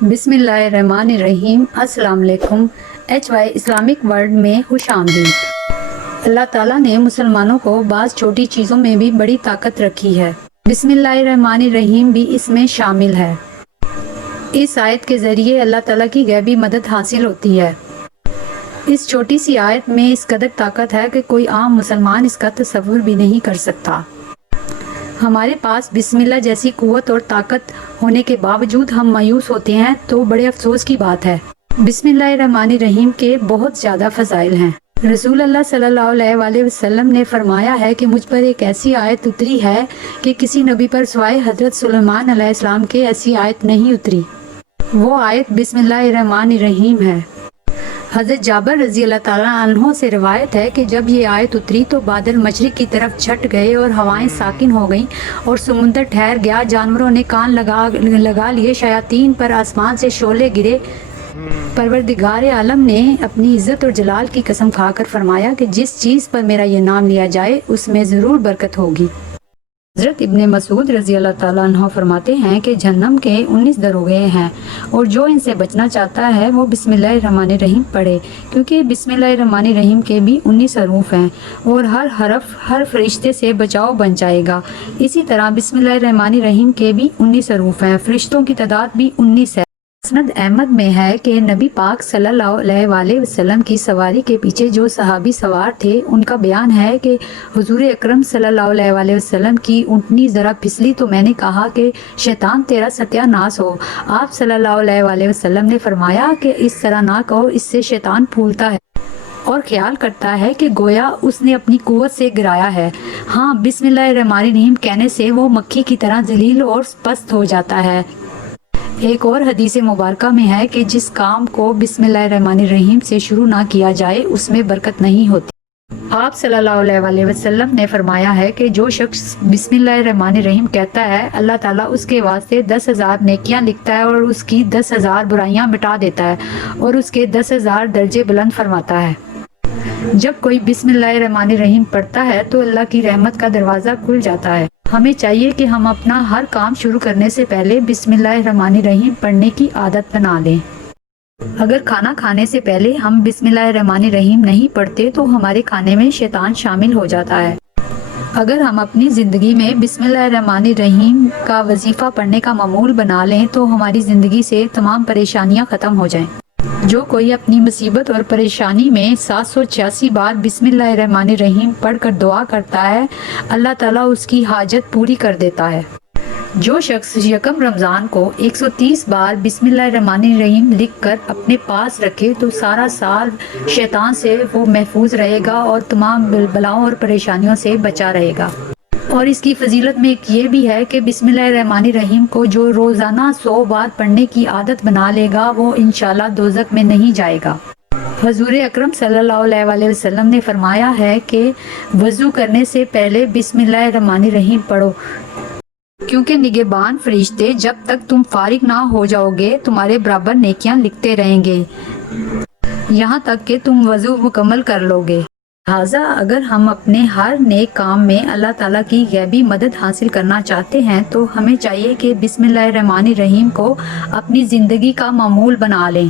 بسم اللہ الرحمن الرحیم۔ السلام علیکم۔ HY اسلامک ورلڈ میں خوش آمدید۔ اللہ تعالیٰ نے مسلمانوں کو بعض چھوٹی چیزوں میں بھی بڑی طاقت رکھی ہے۔ بسم اللہ الرحمن الرحیم بھی اس میں شامل ہے۔ اس آیت کے ذریعے اللہ تعالیٰ کی غیبی مدد حاصل ہوتی ہے۔ اس چھوٹی سی آیت میں اس قدر طاقت ہے کہ کوئی عام مسلمان اس کا تصور بھی نہیں کر سکتا۔ ہمارے پاس بسم اللہ جیسی قوت اور طاقت ہونے کے باوجود ہم مایوس ہوتے ہیں تو بڑے افسوس کی بات ہے۔ بسم اللہ الرحمن الرحیم کے بہت زیادہ فضائل ہیں۔ رسول اللہ صلی اللہ علیہ وآلہ وسلم نے فرمایا ہے کہ مجھ پر ایک ایسی آیت اتری ہے کہ کسی نبی پر سوائے حضرت سلیمان علیہ السلام کے ایسی آیت نہیں اتری۔ وہ آیت بسم اللہ الرحمن الرحیم ہے۔ حضرت جابر رضی اللہ تعالیٰ عنہ سے روایت ہے کہ جب یہ آیت اتری تو بادل مشرق کی طرف چھٹ گئے اور ہوائیں ساکن ہو گئیں اور سمندر ٹھہر گیا، جانوروں نے کان لگا لیے، شیاطین پر آسمان سے شعلے گرے۔ پروردگار عالم نے اپنی عزت اور جلال کی قسم کھا کر فرمایا کہ جس چیز پر میرا یہ نام لیا جائے اس میں ضرور برکت ہوگی۔ حضرت ابن مسعود رضی اللہ تعالیٰ عنہ فرماتے ہیں کہ جہنم کے 19 دروازے ہیں اور جو ان سے بچنا چاہتا ہے وہ بسم اللہ الرحمن الرحیم پڑھے، کیونکہ بسم اللہ الرحمن الرحیم کے بھی 19 حروف ہیں اور ہر حرف ہر فرشتے سے بچاؤ بن جائے گا۔ اسی طرح بسم اللہ الرحمن الرحیم کے بھی 19 حروف ہیں، فرشتوں کی تعداد بھی 19 ہے۔ مسند احمد میں ہے کہ نبی پاک صلی اللہ علیہ وآلہ وسلم کی سواری کے پیچھے جو صحابی سوار تھے ان کا بیان ہے کہ حضور اکرم صلی اللہ علیہ وآلہ وسلم کی اونٹنی ذرا پھسلی تو میں نے کہا کہ شیطان تیرا ستیہ ناس ہو۔ آپ صلی اللہ علیہ وآلہ وسلم نے فرمایا کہ اس طرح نہ کہو، اس سے شیطان پھولتا ہے اور خیال کرتا ہے کہ گویا اس نے اپنی قوت سے گرایا ہے۔ ہاں، بسم اللہ الرحمن الرحیم کہنے سے وہ مکھی کی طرح ذلیل اور پست ہو جاتا ہے۔ ایک اور حدیث مبارکہ میں ہے کہ جس کام کو بسم اللہ الرحمن الرحیم سے شروع نہ کیا جائے اس میں برکت نہیں ہوتی۔ آپ صلی اللہ علیہ وآلہ وسلم نے فرمایا ہے کہ جو شخص بسم اللہ الرحمن الرحیم کہتا ہے اللہ تعالیٰ اس کے واسطے 10,000 نیکیاں لکھتا ہے اور اس کی 10,000 برائیاں مٹا دیتا ہے اور اس کے 10,000 درجے بلند فرماتا ہے۔ جب کوئی بسم اللہ الرحمن الرحیم پڑھتا ہے تو اللہ کی رحمت کا دروازہ کھل جاتا ہے۔ ہمیں چاہیے کہ ہم اپنا ہر کام شروع کرنے سے پہلے بسم اللہ الرحمن الرحیم پڑھنے کی عادت بنا لیں۔ اگر کھانا کھانے سے پہلے ہم بسم اللہ الرحمن الرحیم نہیں پڑھتے تو ہمارے کھانے میں شیطان شامل ہو جاتا ہے۔ اگر ہم اپنی زندگی میں بسم اللہ الرحمن الرحیم کا وظیفہ پڑھنے کا معمول بنا لیں تو ہماری زندگی سے تمام پریشانیاں ختم ہو جائیں۔ جو کوئی اپنی مصیبت اور پریشانی میں 786 بار بسم اللہ الرحمن الرحیم پڑھ کر دعا کرتا ہے، اللہ تعالیٰ اس کی حاجت پوری کر دیتا ہے۔ جو شخص یکم رمضان کو 130 بار بسم اللہ الرحمن الرحیم لکھ کر اپنے پاس رکھے تو سارا سال شیطان سے وہ محفوظ رہے گا اور تمام بلاؤں اور پریشانیوں سے بچا رہے گا۔ اور اس کی فضیلت میں ایک یہ بھی ہے کہ بسم اللہ الرحمن الرحیم کو جو روزانہ 100 بار پڑھنے کی عادت بنا لے گا وہ انشاءاللہ دوزخ میں نہیں جائے گا۔ حضور اکرم صلی اللہ علیہ وآلہ وسلم نے فرمایا ہے کہ وضو کرنے سے پہلے بسم اللہ الرحمن الرحیم پڑھو، کیونکہ نگہبان فرشتے جب تک تم فارغ نہ ہو جاؤ گے تمہارے برابر نیکیاں لکھتے رہیں گے یہاں تک کہ تم وضو مکمل کر لو گے۔ لہٰذا اگر ہم اپنے ہر نیک کام میں اللہ تعالیٰ کی غیبی مدد حاصل کرنا چاہتے ہیں تو ہمیں چاہیے کہ بسم اللہ الرحمن الرحیم کو اپنی زندگی کا معمول بنا لیں۔